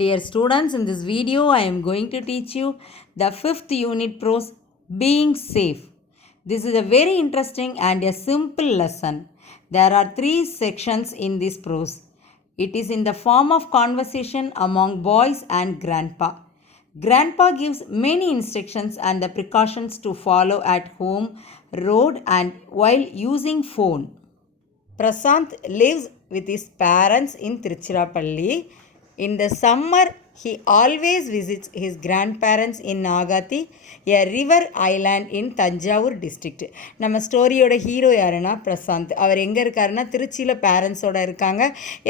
Dear students, in this video I am going to teach you the 5th unit prose being safe. This is a very interesting and a simple lesson. There are 3 sections in this prose. It is in the form of conversation among boys and grandpa. Grandpa gives many instructions and the precautions to follow at home, road and while using phone. Prasanth lives with his parents in Tiruchirappalli. In the summer, he always visits his grandparents in Nagathi, a river island in Tanjavur district. நம்ம ஸ்டோரியோட ஹீரோ யாருன்னா பிரசாந்த். அவர் எங்கே இருக்காருன்னா திருச்சியில் பேரண்ட்ஸோடு இருக்காங்க.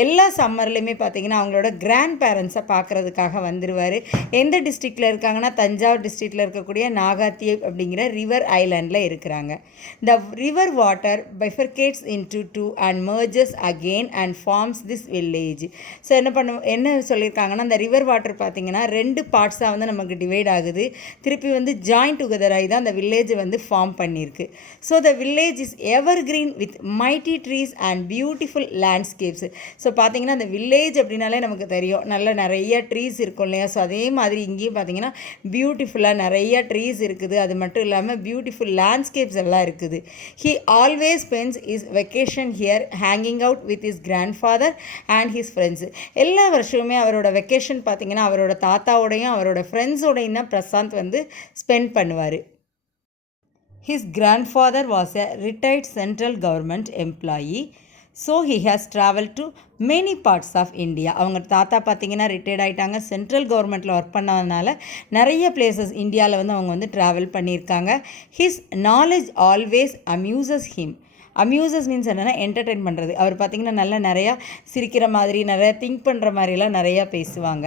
எல்லா சம்மர்லேயுமே பார்த்தீங்கன்னா அவங்களோட கிராண்ட் பேரண்ட்ஸை பார்க்குறதுக்காக வந்துடுவார். எந்த டிஸ்ட்ரிக்டில் இருக்காங்கன்னா தஞ்சாவூர் டிஸ்ட்ரிக்டில் இருக்கக்கூடிய நாகாத்தி அப்படிங்கிற ரிவர் ஐலாண்டில் இருக்கிறாங்க. The river water bifurcates into two and merges again and forms this village. So என்ன சொல்லியிருக்காங்கன்னா அந்த ரிவர் வாட்டர் பார்த்திங்கன்னா 2 பார்ட்ஸாக வந்து நமக்கு டிவைட் ஆகுது. திருப்பி வந்து ஜாயின் டுகெதர் ஆகி தான் அந்த வில்லேஜ் வந்து ஃபார்ம் பண்ணியிருக்கு. So the village is ever green with mighty trees and beautiful landscapes. So பார்த்திங்கன்னா அந்த வில்லேஜ் அப்படின்னாலே நமக்கு தெரியும் நிறைய ட்ரீஸ் இருக்கும் இல்லையா. ஸோ அதே மாதிரி இங்கேயும் பார்த்திங்கன்னா பியூட்டிஃபுல்லாக நிறைய ட்ரீஸ் இருக்குது. அது மட்டும் இல்லாமல் பியூட்டிஃபுல் லேண்ட்ஸ்கேப்ஸ் எல்லாம் இருக்குது. He always spends his vacation here hanging out with his grandfather and his friends. எல்லா வருஷமுமே அவரோட வெக்கேஷன் பார்த்திங்கன்னா அவரோட தாத்தாவோடையும் அவரோட ஃப்ரெண்ட்ஸோடையும் தான் பிரசாந்த் வந்து ஸ்பெண்ட் பண்ணுவார். His grandfather was a retired central government employee. So he has travel to many parts of India. அவங்க தாத்தா பார்த்திங்கன்னா ரிட்டையர்ட் ஆகிட்டாங்க. சென்ட்ரல் கவர்மெண்ட்டில் ஒர்க் பண்ணதுனால நிறைய பிளேசஸ் இந்தியாவில் வந்து அவங்க வந்து ட்ராவல் பண்ணியிருக்காங்க. His knowledge always amuses him. Amuses means என்னென்னா என்டர்டெயின் பண்ணுறது. அவர் பார்த்திங்கன்னா நிறையா சிரிக்கிற மாதிரி நிறையா திங்க் பண்ணுற மாதிரிலாம் நிறையா பேசுவாங்க.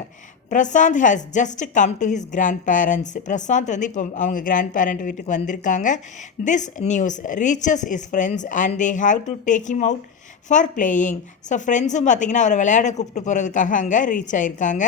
Prashant has just come to his grandparents. Prashant வந்து இப்போ அவங்க கிராண்ட் பேரண்ட் வீட்டுக்கு வந்திருக்காங்க. This news reaches his friends and they have to take him out for playing. So ஃப்ரெண்ட்ஸும் பார்த்திங்கன்னா அவரை விளையாட கூப்பிட்டு போகிறதுக்காக அங்கே ரீச் ஆகிருக்காங்க.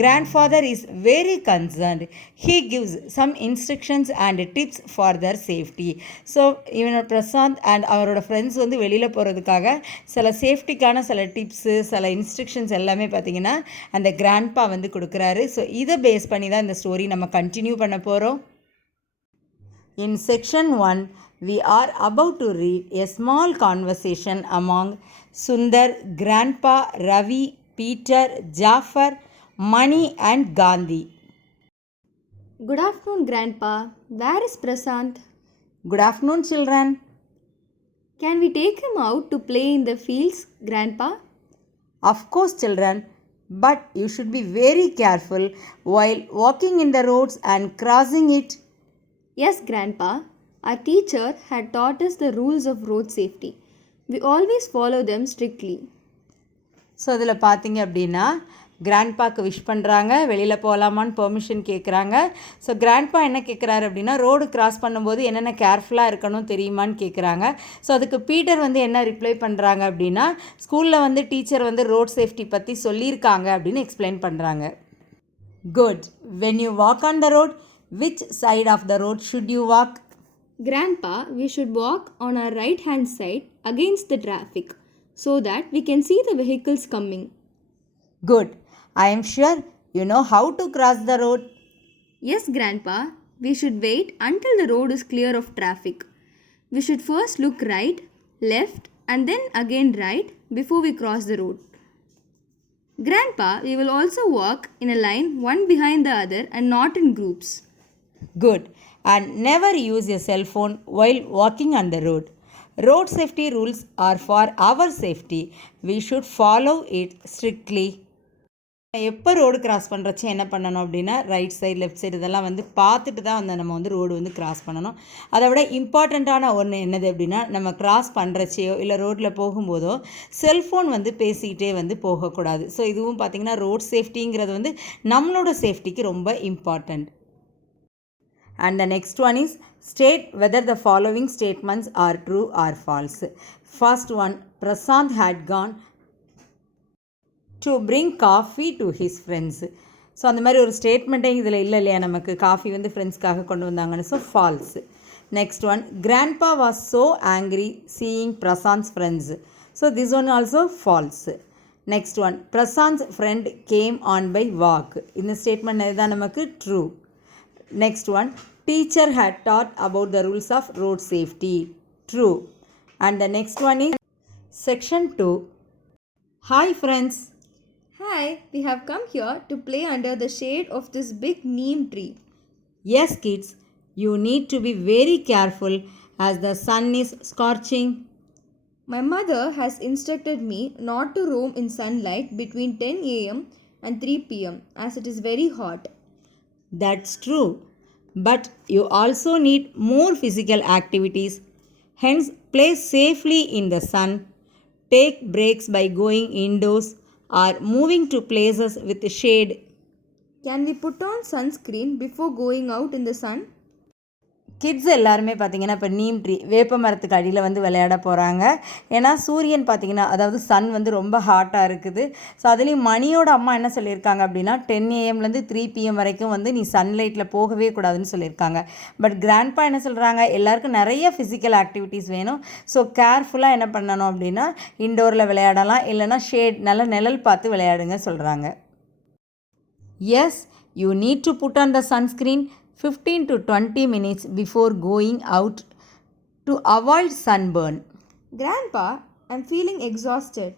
Grandfather is very concerned. He gives some instructions and tips for their safety. So இவனோட பிரசாந்த் அண்ட் அவரோட ஃப்ரெண்ட்ஸ் வந்து வெளியில் போகிறதுக்காக சில சேஃப்டிக்கான சில டிப்ஸு சில இன்ஸ்ட்ரக்ஷன்ஸ் எல்லாமே பார்த்திங்கன்னா அந்த கிராண்ட்பா வந்து கொடுக்குறாரு. ஸோ இதை பேஸ் பண்ணி தான் இந்த ஸ்டோரி நம்ம கண்டினியூ பண்ண போகிறோம். In section 1, we are about to read a small conversation among Sundar, Grandpa, Ravi, Peter, Jafar, Mani and Gandhi. Good afternoon, Grandpa. Where is Prasanth? Good afternoon, children. Can we take him out to play in the fields, Grandpa? Of course, children. But you should be very careful while walking in the roads and crossing it. Yes, Grandpa. Our teacher had taught us the rules of road safety. We always follow them strictly. So இதில் பார்த்தீங்க அப்படின்னா கிராண்ட்பாக்கு விஷ் பண்ணுறாங்க, வெளியில் போகலாமான்னு பெர்மிஷன் கேட்குறாங்க. So grandpa என்ன கேட்குறாரு அப்படின்னா ரோடு கிராஸ் பண்ணும்போது என்னென்ன கேர்ஃபுல்லாக இருக்கணும் தெரியுமான்னு கேட்குறாங்க. ஸோ அதுக்கு பீட்டர் வந்து என்ன ரிப்ளை பண்ணுறாங்க அப்படின்னா ஸ்கூலில் வந்து டீச்சர் வந்து ரோட் சேஃப்டி பற்றி சொல்லியிருக்காங்க அப்படின்னு எக்ஸ்பிளைன் பண்ணுறாங்க. Good. When you walk on the road, which side of the road should you walk? Grandpa, we should walk on our right hand side against the traffic so that we can see the vehicles coming. Good. I am sure you know how to cross the road. Yes, Grandpa. We should wait until the road is clear of traffic. We should first look right, left and then again right before we cross the road. Grandpa, we will also walk in a line one behind the other and not in groups. Good. And never use a cell phone while walking on the road. Road safety rules are for our safety. We should follow it strictly. எப்போ road cross பண்ணுறச்சு என்ன பண்ணணும் அப்படின்னா right side left side இதெல்லாம் வந்து பார்த்துட்டு தான் வந்து நம்ம வந்து ரோடு வந்து கிராஸ் பண்ணணும். அதை விட இம்பார்ட்டண்ட்டான ஒன்று என்னது அப்படின்னா நம்ம கிராஸ் பண்ணுறச்சையோ இல்லை ரோட்டில் போகும்போதோ செல்ஃபோன் வந்து பேசிக்கிட்டே வந்து போகக்கூடாது. ஸோ இதுவும் பார்த்திங்கன்னா ரோட் சேஃப்டிங்கிறது வந்து நம்மளோட சேஃப்டிக்கு ரொம்ப important. And the next one is state whether the following statements are true or false. First one, Prasanth had gone to bring coffee to his friends. So அந்த மாதிரி ஒரு ஸ்டேட்மெண்ட்டே இதில் இல்லை இல்லையா, நமக்கு காஃபி வந்து ஃப்ரெண்ட்ஸ்க்காக கொண்டு வந்தாங்கன்னு. So false. Next one, grandpa was so angry seeing Prashant's friends. So this one also false. Next one, Prasant's friend came on by walk. இந்த ஸ்டேட்மெண்ட் இதுதான் நமக்கு true. Next one, teacher had taught about the rules of road safety. True. And the next one is section 2. Hi friends. Hi, we have come here to play under the shade of this big neem tree. Yes kids, you need to be very careful as the sun is scorching. My mother has instructed me not to roam in sunlight between 10 a.m. and 3 p.m. as it is very hot. That's true. But you also need more physical activities. Hence, play safely in the sun. Take breaks by going indoors or moving to places with shade. Can we put on sunscreen before going out in the sun? Kids எல்லாருமே பார்த்திங்கன்னா இப்போ நீம் ட்ரீ வேப்ப மரத்துக்கு அடியில் வந்து விளையாட போகிறாங்க. ஏன்னா சூரியன் பார்த்திங்கன்னா அதாவது சன் வந்து ரொம்ப ஹாட்டாக இருக்குது. ஸோ அதுலேயும் மணியோட அம்மா என்ன சொல்லியிருக்காங்க அப்படின்னா 10 AM-லேருந்து 3 PM வரைக்கும் வந்து நீ சன்லைட்டில் போகவே கூடாதுன்னு சொல்லியிருக்காங்க. பட் கிராண்ட்பா என்ன சொல்கிறாங்க, எல்லாருக்கும் நிறைய ஃபிசிக்கல் ஆக்டிவிட்டீஸ் வேணும். ஸோ கேர்ஃபுல்லாக என்ன பண்ணணும் அப்படின்னா இண்டோரில் விளையாடலாம், இல்லைனா ஷேட் நல்ல நிழல் பார்த்து விளையாடுங்க சொல்கிறாங்க. Yes, you need to put on the sunscreen 15 to 20 minutes before going out to avoid sunburn. Grandpa, I'm feeling exhausted.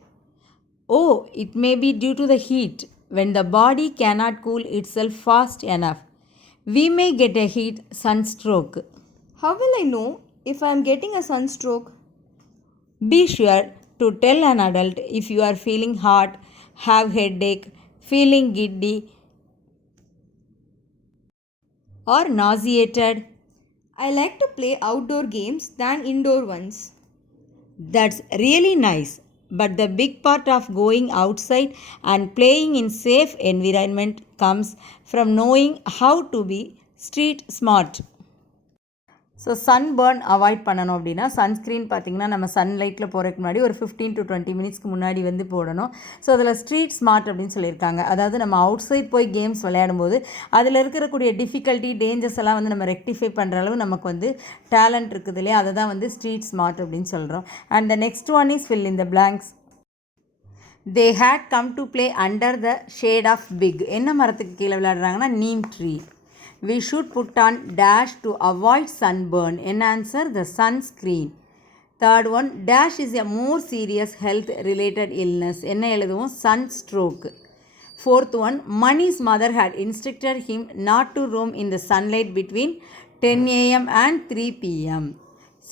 Oh, it may be due to the heat. When the body cannot cool itself fast enough, we may get a heat sunstroke. How will I know if I'm getting a sunstroke? Be sure to tell an adult if you are feeling hot, have headache, feeling giddy, or nauseated. I like to play outdoor games than indoor ones. That's really nice. But the big part of going outside and playing in safe environment comes from knowing how to be street smart. So sunburn avoid பண்ணணும் அப்படின்னா சன்ஸ்க்ரீன் பார்த்திங்கன்னா நம்ம சன்லைட்டில் போகிறதுக்கு முன்னாடி ஒரு 15 to 20 மினிட்ஸ்க்கு முன்னாடி வந்து போடணும். ஸோ அதில் ஸ்ட்ரீட் ஸ்மார்ட் அப்படின்னு சொல்லியிருக்காங்க. அதாவது நம்ம அவுட் சைட் போய் கேம்ஸ் விளையாடும்போது அதில் இருக்கக்கூடிய டிஃபிகல்ட்டி டேஞ்சர்ஸ் எல்லாம் வந்து நம்ம ரெக்டிஃபை பண்ணுற அளவு நமக்கு வந்து டேலண்ட் இருக்குது இல்லையா, அதை தான் வந்து ஸ்ட்ரீட் ஸ்மார்ட் அப்படின்னு சொல்கிறோம். And the next one is fill in the blanks. They had come to play under the shade of big. என்ன மரத்துக்கு கீழே விளையாடுறாங்கன்னா neem tree. We should put on dash to avoid sunburn. In answer, the sunscreen. Third one, dash is a more serious health related illness. என்ன எழுதுவோம், sunstroke. Fourth one, Mani's mother had instructed him not to roam in the sunlight between 10 AM and 3 PM.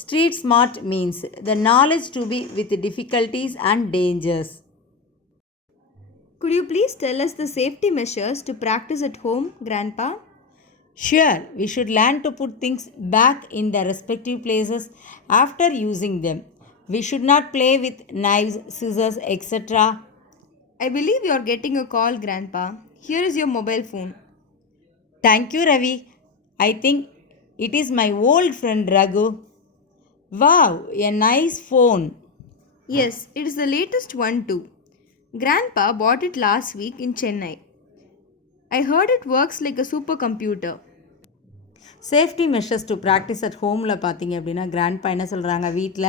Street smart means the knowledge to be with difficulties and dangers. Could you please tell us the safety measures to practice at home, Grandpa? Sure, we should learn to put things back in their respective places after using them. We should not play with knives, scissors, etc. I believe you are getting a call, Grandpa. Here is your mobile phone. Thank you, Ravi. I think it is my old friend Raghu. Wow, a nice phone. Yes, it is the latest one too. Grandpa bought it last week in Chennai. I heard it works like a supercomputer. Safety measures to practise at ஹோமில் பார்த்தீங்க அப்படின்னா கிராண்ட்பா என்ன சொல்கிறாங்க, வீட்டில்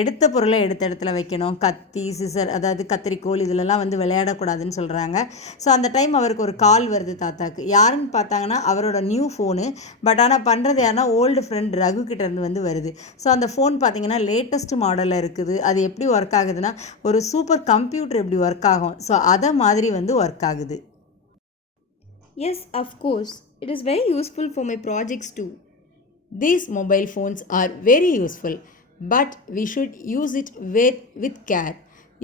எடுத்த பொருளை எடுத்த இடத்துல வைக்கணும். கத்தி, சிசர், அதாவது கத்திரிக்கோல் இதிலெல்லாம் வந்து விளையாடக்கூடாதுன்னு சொல்கிறாங்க. ஸோ அந்த டைம் அவருக்கு ஒரு கால் வருது தாத்தாக்கு. யாருன்னு பார்த்தாங்கன்னா அவரோட நியூ ஃபோனு. பட் ஆனால் பண்ணுறது யாருன்னா ஓல்டு ஃப்ரெண்ட் ரகு கிட்டேருந்து வந்து வருது. ஸோ அந்த ஃபோன் பார்த்தீங்கன்னா லேட்டஸ்ட் மாடலில் இருக்குது. அது எப்படி ஒர்க் ஆகுதுன்னா ஒரு சூப்பர் கம்ப்யூட்டர் எப்படி ஒர்க் ஆகும், ஸோ அதை மாதிரி வந்து ஒர்க் ஆகுது. Yes, of course. It is very useful for my projects too. These mobile phones are very useful, but we should use it with care.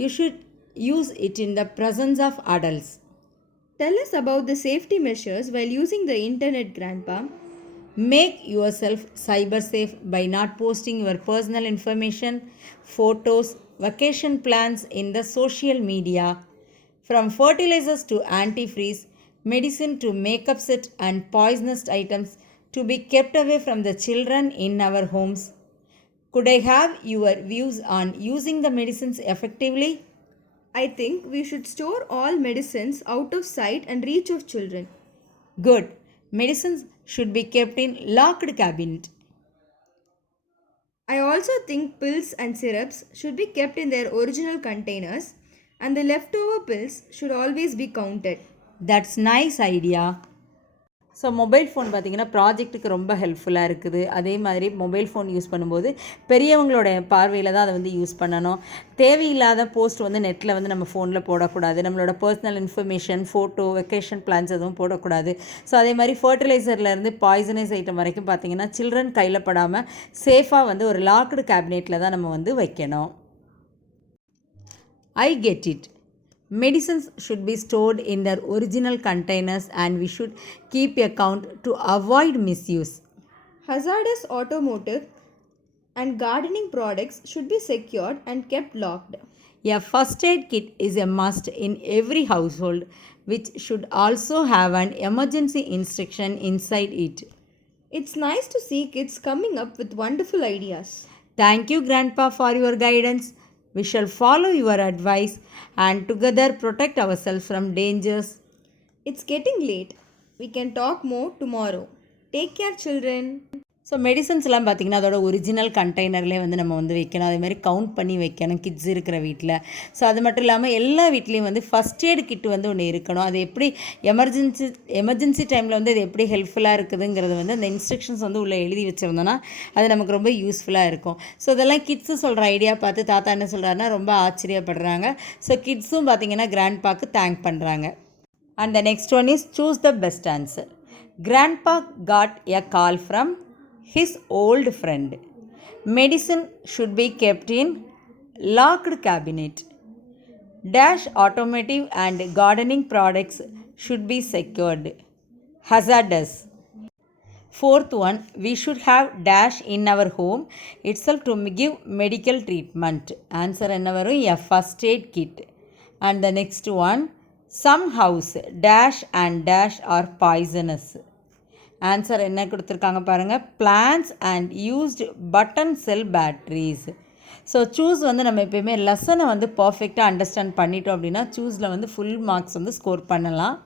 You should use it in the presence of adults. Tell us about the safety measures while using the internet, Grandpa. Make yourself cyber safe by not posting your personal information, photos, vacation plans in the social media. From fertilizers to antifreeze, medicine to makeup set and poisonous items to be kept away from the children in our homes. Could I have your views on using the medicines effectively? I think we should store all medicines out of sight and reach of children. Good. Medicines should be kept in locked cabinet. I also think pills and syrups should be kept in their original containers And the leftover pills should always be counted. That's nice idea. So mobile phone பார்த்திங்கன்னா ப்ராஜெக்ட்டுக்கு ரொம்ப ஹெல்ப்ஃபுல்லாக இருக்குது. அதே மாதிரி mobile phone use பண்ணும்போது பெரியவங்களோட பார்வையில் தான் அதை வந்து யூஸ் பண்ணணும். தேவையில்லாத போஸ்ட் வந்து நெட்டில் வந்து நம்ம ஃபோனில் போடக்கூடாது. நம்மளோட personal information, photo, vacation plans எதுவும் போடக்கூடாது. ஸோ அதே மாதிரி ஃபர்டிலைசர்லேருந்து பாய்சனைஸ் ஐட்டம் வரைக்கும் பார்த்திங்கன்னா சில்ட்ரன் கையில் படாமல் சேஃபாக வந்து ஒரு லாக்டு கேபினெட்டில் தான் நம்ம வந்து வைக்கணும். I get it. Medicines should be stored in their original containers and we should keep a count to avoid misuse. Hazardous automotive and gardening products should be secured and kept locked. A first aid kit is a must in every household, which should also have an emergency instruction inside it. It's nice to see kids coming up with wonderful ideas. Thank you, Grandpa, for your guidance. We shall follow your advice and together protect ourselves from dangers. It's getting late. We can talk more tomorrow. Take care, children. So மெடிசன்ஸ்லாம் பார்த்திங்கன்னா அதோட ஒரிஜினல் கண்டெய்னர்லேயே வந்து நம்ம வந்து வைக்கணும். அதே மாதிரி கவுண்ட் பண்ணி வைக்கணும் கிட்ஸ் இருக்கிற வீட்டில். ஸோ அது மட்டும் இல்லாமல் எல்லா வீட்லேயும் வந்து ஃபஸ்ட் எய்டு கிட் வந்து ஒன்று இருக்கணும். அது எப்படி எமர்ஜென்சி டைமில் வந்து அது எப்படி ஹெல்ப்ஃபுல்லாக இருக்குதுங்கிறது வந்து அந்த இன்ஸ்ட்ரக்ஷன்ஸ் வந்து உள்ளே எழுதி வச்சுருந்தோன்னா அது நமக்கு ரொம்ப யூஸ்ஃபுல்லாக இருக்கும். ஸோ இதெல்லாம் கிட்ஸு சொல்கிற ஐடியா பார்த்து தாத்தா என்ன சொல்கிறாருன்னா ரொம்ப ஆச்சரியப்படுறாங்க. ஸோ கிட்ஸும் பார்த்திங்கன்னா கிராண்ட்பாக்கு தேங்க் பண்ணுறாங்க. And the next one is choose the best answer. Grandpa got a call from his old friend. Medicine should be kept in locked cabinet. Dash automotive and gardening products should be secured. Hazardous. Fourth one, we should have dash in our home itself to give medical treatment. Answer enavaru a first aid kit. And the next one, some house dash and dash are poisonous. Answer என்ன கொடுத்துருக்காங்க பாருங்கள், plans and used button cell batteries. So choose வந்து நம்ம எப்போயுமே லெசனை வந்து பர்ஃபெக்டாக அண்டர்ஸ்டாண்ட் பண்ணிட்டோம் அப்படின்னா சூஸில் வந்து ஃபுல் மார்க்ஸ் வந்து ஸ்கோர் பண்ணலாம்.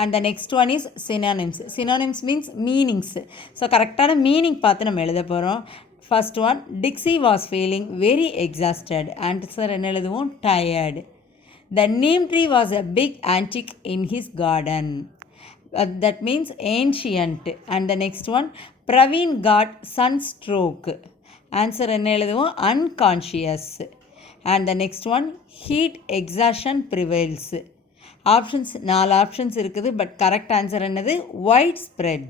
And the next one is synonyms. Synonyms means meanings. So கரெக்டான மீனிங் பார்த்து நம்ம எழுத போகிறோம். First one, Dixie was feeling very exhausted. Answer என்ன எழுதுவோம், tired. The neem tree was a big antique in his garden. That means ancient. And the next one, Praveen got sunstroke. Answer என்ன எழுதுவோம், unconscious. And the next one, heat exhaustion prevails. Options 4 ஆப்ஷன்ஸ் இருக்குது. But correct answer என்னது, widespread.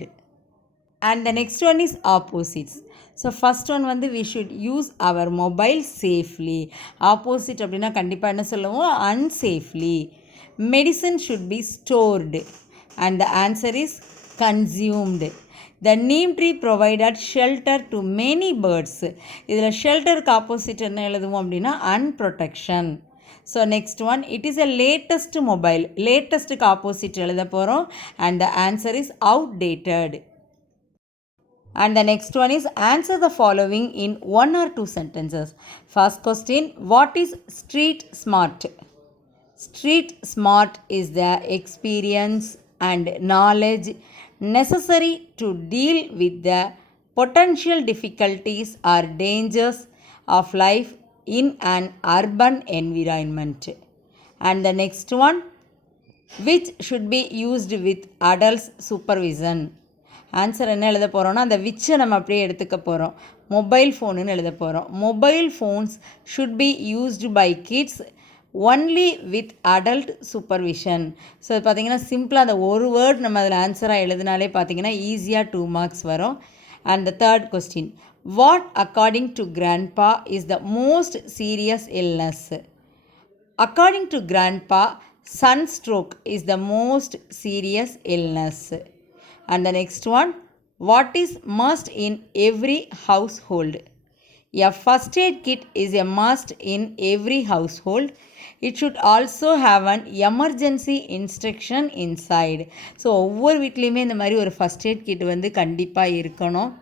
And the next one is opposites. So first one வந்து we should use our mobile safely. Opposite அப்படின்னா கண்டிப்பாக என்ன சொல்லுவோம், unsafely. Medicine should be stored. And the answer is consumed. The neem tree provided shelter to many birds. இதில் ஷெல்டருக்கு ஆப்போசிட் என்ன எழுதுவோம் அப்படின்னா unprotection. So next one, it is a latest mobile. லேட்டஸ்ட்டுக்கு ஆப்போசிட் எழுத போகிறோம். And the answer is outdated. And the next one is answer the following in 1 or 2 sentences. First question, what is street smart? Street smart is the experience and knowledge necessary to deal with the potential difficulties or dangers of life in an urban environment. And the next one, which should be used with adults supervision. Answer என்ன எழுத போகிறோன்னா அந்த விச்சை நம்ம அப்படியே எடுத்துக்க போகிறோம். மொபைல் ஃபோனுன்னு எழுத போகிறோம். Mobile phones should be used by kids only with adult supervision. So இது பார்த்திங்கன்னா சிம்பிளாக அந்த ஒரு வேர்ட் நம்ம அதில் ஆன்சராக எழுதினாலே பார்த்திங்கன்னா ஈஸியாக 2 மார்க்ஸ் வரும். And the third question, what according to grandpa is the most serious illness? According to grandpa, sunstroke is the most serious illness. And the next one, what is must in every household? A first aid kit is a must in every household. It should also have an emergency instruction inside. So ஒவ்வொரு வீட்லேயுமே இந்த மாதிரி ஒரு first aid kit வந்து கண்டிப்பாக இருக்கணும்.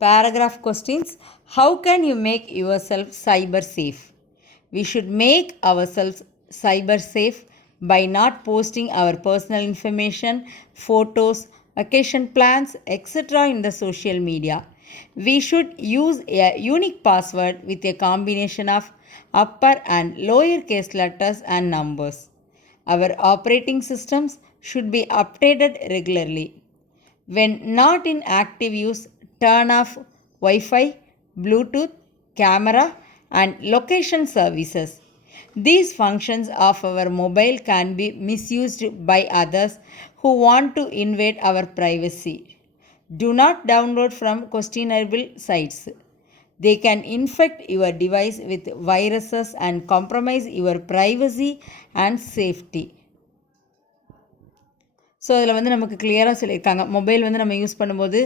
Paragraph questions. How can you make yourself cyber safe? We should make ourselves cyber safe by not posting our personal information, photos, vacation plans, etc. in the social media. We should use a unique password with a combination of upper and lower case letters and numbers. Our operating systems should be updated regularly. When not in active use, turn off Wi-Fi, Bluetooth, camera, and location services. These functions of our mobile can be misused by others who want to invade our privacy. Do not download from questionable sites. They can infect your device with viruses and compromise your privacy and safety. So அதில் வந்து நமக்கு கிளியராக சொல்லியிருக்காங்க, மொபைல் வந்து நம்ம யூஸ் பண்ணும்போது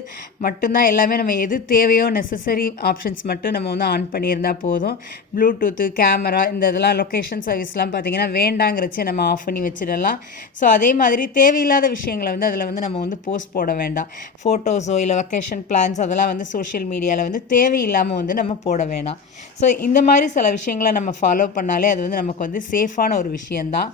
மட்டும்தான் எல்லாமே நம்ம எது தேவையோ நெசசரி ஆப்ஷன்ஸ் மட்டும் நம்ம வந்து ஆன் பண்ணியிருந்தால் போதும். ப்ளூடூத்து, கேமரா, இந்த இதெல்லாம் லொக்கேஷன் சர்வீஸ்லாம் பார்த்திங்கன்னா வேண்டாங்கிறச்சே நம்ம ஆஃப் பண்ணி வச்சிடலாம். ஸோ அதே மாதிரி தேவையில்லாத விஷயங்களை வந்து அதில் வந்து நம்ம வந்து போஸ்ட் போட வேண்டாம். ஃபோட்டோஸோ இல்லை வெக்கேஷன் பிளான்ஸ் அதெல்லாம் வந்து சோஷியல் மீடியாவில் வந்து தேவையில்லாமல் வந்து நம்ம போட வேணாம். ஸோ இந்த மாதிரி சில விஷயங்களை நம்ம ஃபாலோ பண்ணாலே அது வந்து நமக்கு வந்து சேஃபான ஒரு விஷயந்தான்.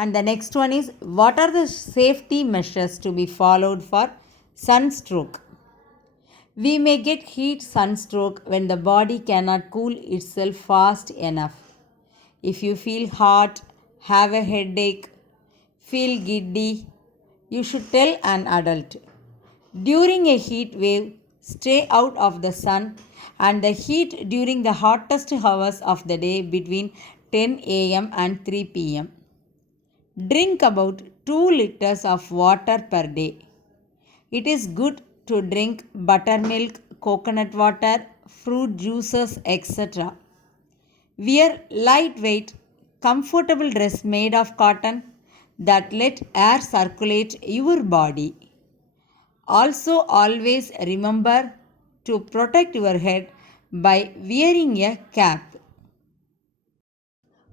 And the next one is, what are the safety measures to be followed for sunstroke? We may get heat sunstroke when the body cannot cool itself fast enough. If you feel hot, have a headache, feel giddy, you should tell an adult. During a heat wave, stay out of the sun and the heat during the hottest hours of the day between 10 a.m. and 3 p.m. Drink about 2 liters of water per day. It is good to drink buttermilk, coconut water, fruit juices, etc. Wear lightweight, comfortable dress made of cotton that let air circulate your body. Also, always remember to protect your head by wearing a cap.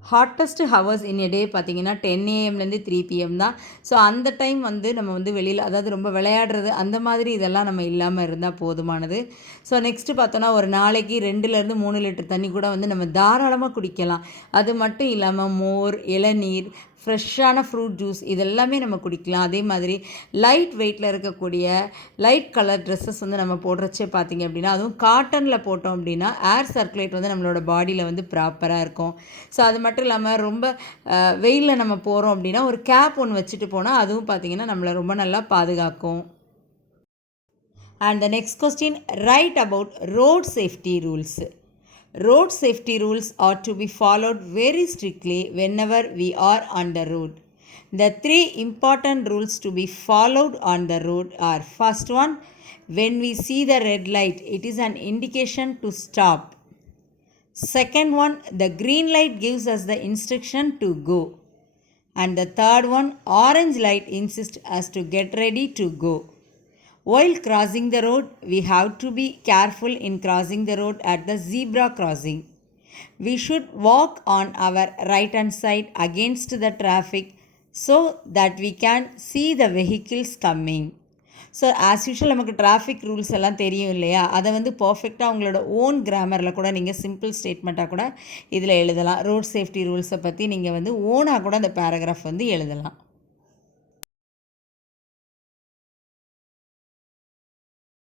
Hottest hours in a day பார்த்திங்கன்னா 10 AM 3 PM தான். So அந்த time வந்து நம்ம வந்து வெளியில், அதாவது ரொம்ப விளையாடுறது அந்த மாதிரி இதெல்லாம் நம்ம இல்லாமல் இருந்தால் போதுமானது. ஸோ நெக்ஸ்ட்டு பார்த்தோன்னா, ஒரு நாளைக்கு 2 3 லிட்டர் தண்ணி கூட வந்து நம்ம தாராளமாக குடிக்கலாம். அது மட்டும் இல்லாமல் மோர், இளநீர், ஃப்ரெஷ்ஷான ஃப்ரூட் ஜூஸ் இதெல்லாமே நம்ம குடிக்கலாம். அதே மாதிரி லைட் வெயிட்டில் இருக்கக்கூடிய லைட் கலர் ட்ரெஸ்ஸஸ் வந்து நம்ம போடுறச்சே பார்த்திங்க அப்படின்னா, அதுவும் காட்டனில் போட்டோம் அப்படின்னா ஏர் சர்க்குலேட் வந்து நம்மளோட பாடியில் வந்து ப்ராப்பராக இருக்கும். ஸோ அது மட்டும் இல்லாமல் ரொம்ப வெயிலில் நம்ம போகிறோம் அப்படின்னா ஒரு கேப் ஒன்று வச்சுட்டு போனால் அதுவும் பார்த்திங்கன்னா நம்மளை ரொம்ப நல்லா பாதுகாக்கும். And the next question, write about road safety rules. Road safety rules are to be followed very strictly whenever we are on the road. The 3 important rules to be followed on the road are: first one, when we see the red light, it is an indication to stop. Second one, the green light gives us the instruction to go. And the third one, orange light insists us to get ready to go. While crossing the road, we have to be careful in crossing the road at the zebra crossing. We should walk on our right hand side against the traffic so that we can see the vehicles coming. So as usual நமக்கு traffic rules எல்லாம் தெரியும் இல்லையா, அதை வந்து பர்ஃபெக்டாக உங்களோட ஓன் கிராமரில் கூட நீங்கள் சிம்பிள் ஸ்டேட்மெண்ட்டாக கூட இதில் எழுதலாம். ரோட் சேஃப்டி ரூல்ஸை பற்றி நீங்கள் வந்து ஓனாக கூட அந்த பேராகிராஃப் வந்து எழுதலாம்.